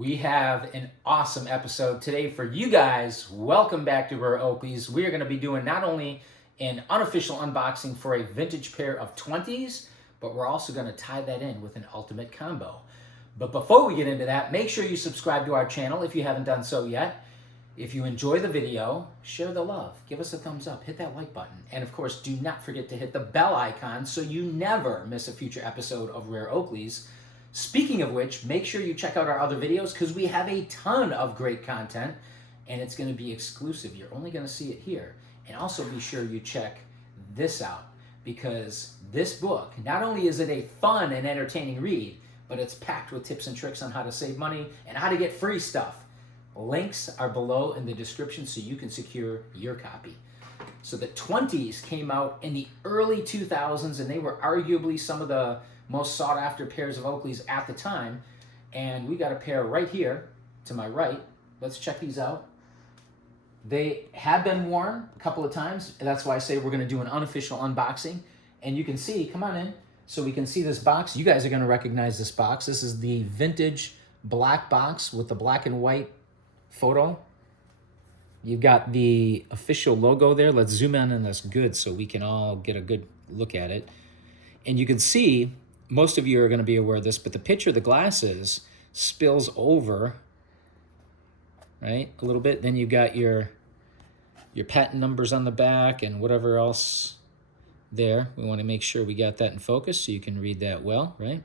We have an awesome episode today for you guys. Welcome back to our Oakleys. We are going to be doing not only an unofficial unboxing for a vintage pair of 20s, but we're also going to tie that in with an ultimate combo. But before we get into that, make sure you subscribe to our channel if you haven't done so yet. If you enjoy the video, share the love, give us a thumbs up, hit that like button, and of course, do not forget to hit the bell icon so you never miss a future episode of Rare Oakleys. Speaking of which, make sure you check out our other videos because we have a ton of great content and it's going to be exclusive. You're only going to see it here. And also be sure you check this out because this book, not only is it a fun and entertaining read, but it's packed with tips and tricks on how to save money and how to get free stuff. Links are below in the description so you can secure your copy. So the 20s came out in the early 2000s and they were arguably some of the most sought after pairs of Oakleys at the time. And we got a pair right here to my right. Let's check these out. They have been worn a couple of times. That's why I say we're going to do an unofficial unboxing. And you can see, come on in, so we can see this box. You guys are going to recognize this box. This is the vintage black box with the black and white photo. You've got the official logo there. Let's zoom in on this good so we can all get a good look at it. And you can see, most of you are going to be aware of this, but the picture of the glasses spills over, right, a little bit. Then you've got your patent numbers on the back and whatever else there. We want to make sure we got that in focus so you can read that well, right?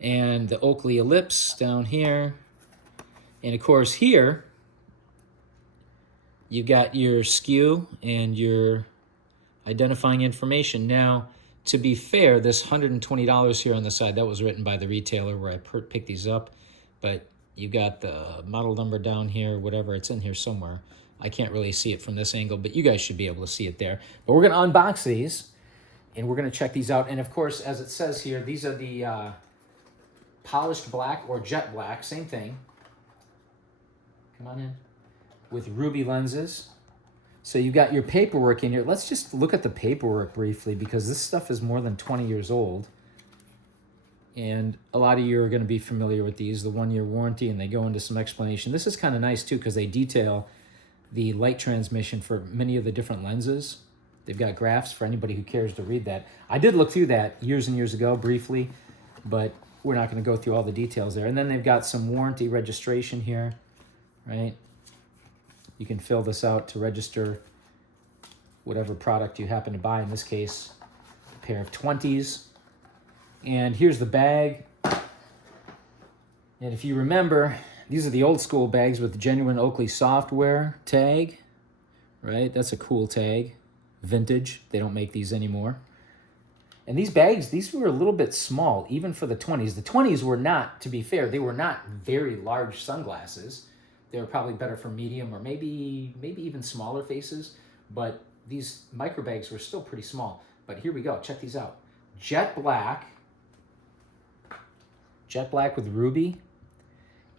And the Oakley ellipse down here. And of course here, you've got your SKU and your identifying information. Now, to be fair, this $120 here on the side, that was written by the retailer where I picked these up. But you got the model number down here, whatever, it's in here somewhere. I can't really see it from this angle, but you guys should be able to see it there. But we're going to unbox these, and we're going to check these out. And of course, as it says here, these are the polished black or jet black, same thing. Come on in. With ruby lenses. So you've got your paperwork in here. Let's just look at the paperwork briefly because this stuff is more than 20 years old. And a lot of you are going to be familiar with these, the 1-year warranty, and they go into some explanation. This is kind of nice too because they detail the light transmission for many of the different lenses. They've got graphs for anybody who cares to read that. I did look through that years and years ago briefly, but we're not going to go through all the details there. And then they've got some warranty registration here, right? You can fill this out to register whatever product you happen to buy. In this case, a pair of 20s. And here's the bag. And if you remember, these are the old school bags with the genuine Oakley software tag, right? That's a cool tag. Vintage. They don't make these anymore. And these bags, these were a little bit small, even for the 20s. The 20s were not, to be fair, they were not very large sunglasses. They were probably better for medium or maybe even smaller faces, but these micro bags were still pretty small. But here we go, check these out. Jet black with ruby.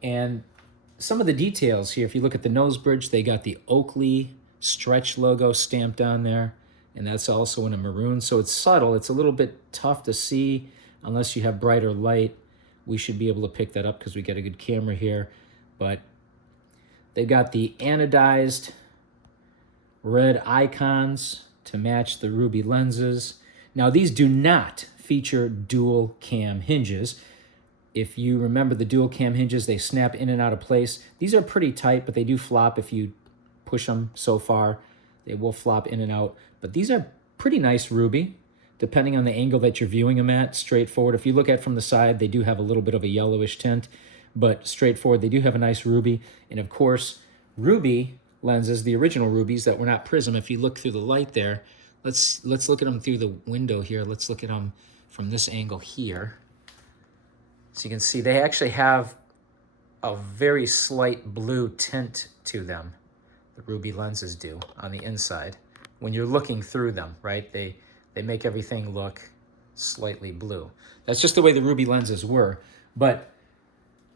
And some of the details here, if you look at the nose bridge, they got the Oakley stretch logo stamped on there, and that's also in a maroon. So it's subtle, it's a little bit tough to see unless you have brighter light. We should be able to pick that up because we got a good camera here, but they've got the anodized red icons to match the ruby lenses. Now, these do not feature dual cam hinges. If you remember the dual cam hinges, they snap in and out of place. These are pretty tight, but they do flop if you push them so far. They will flop in and out. But these are pretty nice ruby, depending on the angle that you're viewing them at. Straightforward. If you look at from the side, they do have a little bit of a yellowish tint, but straightforward. They do have a nice ruby. And of course, ruby lenses, the original rubies that were not Prizm. If you look through the light there, let's look at them through the window here. Let's look at them from this angle here. So you can see they actually have a very slight blue tint to them. The ruby lenses do on the inside. When you're looking through them, right? They make everything look slightly blue. That's just the way the ruby lenses were. But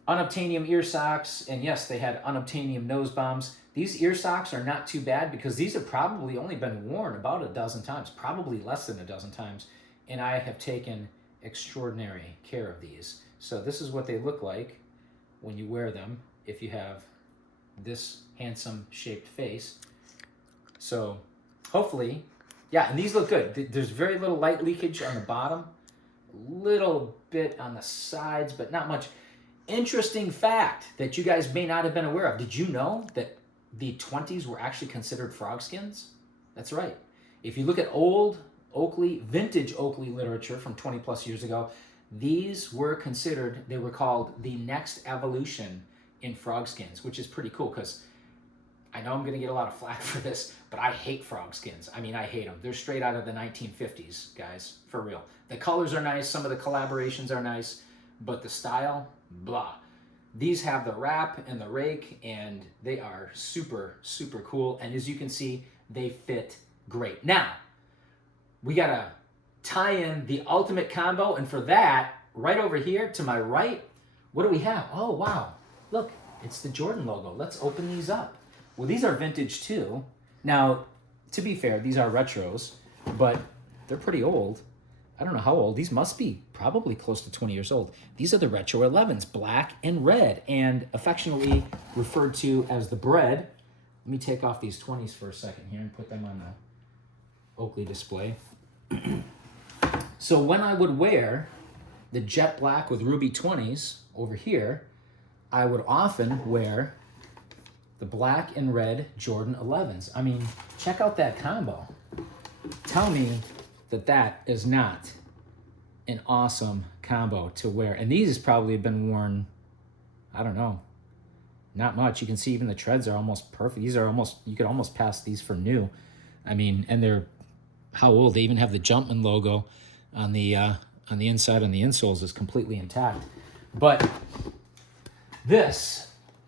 unobtainium ear socks, and yes, they had unobtainium nose bombs. These ear socks are not too bad because these have probably only been worn about a dozen times, probably less than a dozen times, and I have taken extraordinary care of these. So this is what they look like when you wear them if you have this handsome shaped face. So hopefully, yeah, and these look good. There's very little light leakage on the bottom, a little bit on the sides, but not much. Interesting fact that you guys may not have been aware of. Did you know that the 20s were actually considered frog skins? That's right. If you look at old Oakley, vintage Oakley literature from 20 plus years ago, these were considered, they were called the next evolution in frog skins, which is pretty cool because I know I'm going to get a lot of flack for this, but I hate frog skins. I mean, I hate them. They're straight out of the 1950s, guys, for real. The colors are nice, some of the collaborations are nice, but the style, blah. These have the wrap and the rake, and they are super, super cool. And as you can see, they fit great. Now, we got to tie in the ultimate combo, and for that, right over here to my right, what do we have? Oh, wow. Look, it's the Jordan logo. Let's open these up. Well, these are vintage too. Now, to be fair, these are retros, but they're pretty old. I don't know how old. These must be probably close to 20 years old. These are the Retro 11s, black and red, and affectionately referred to as the bread. Let me take off these 20s for a second here and put them on the Oakley display. So when I would wear the jet black with ruby 20s over here, I would often wear the black and red Jordan 11s. I mean, check out that combo. Tell me that that is not an awesome combo to wear. And these probably have been worn, I don't know, not much. You can see even the treads are almost perfect. These are almost, you could almost pass these for new. I mean, and they're, how old? They even have the Jumpman logo on the inside, on the insoles is completely intact. But this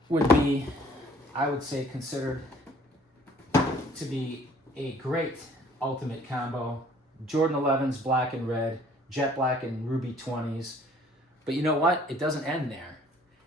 would be, I would say, considered to be a great ultimate combo. Jordan 11s, black and red, jet black and ruby 20s. But you know what? It doesn't end there,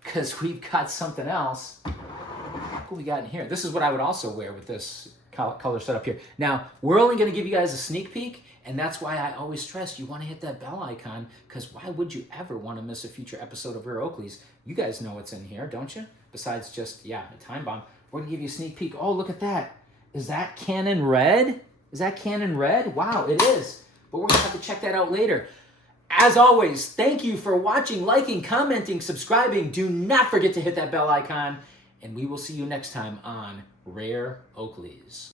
because we've got something else. What we got in here? This is what I would also wear with this color setup here. Now, we're only going to give you guys a sneak peek, and that's why I always stress you want to hit that bell icon, because why would you ever want to miss a future episode of Rare Oakleys? You guys know what's in here, don't you? Besides just, yeah, a time bomb. We're going to give you a sneak peek. Oh, look at that. Is that Canon red? Is that Canon red? Wow, it is. But we're going to have to check that out later. As always, thank you for watching, liking, commenting, subscribing. Do not forget to hit that bell icon, and we will see you next time on Rare Oakleys.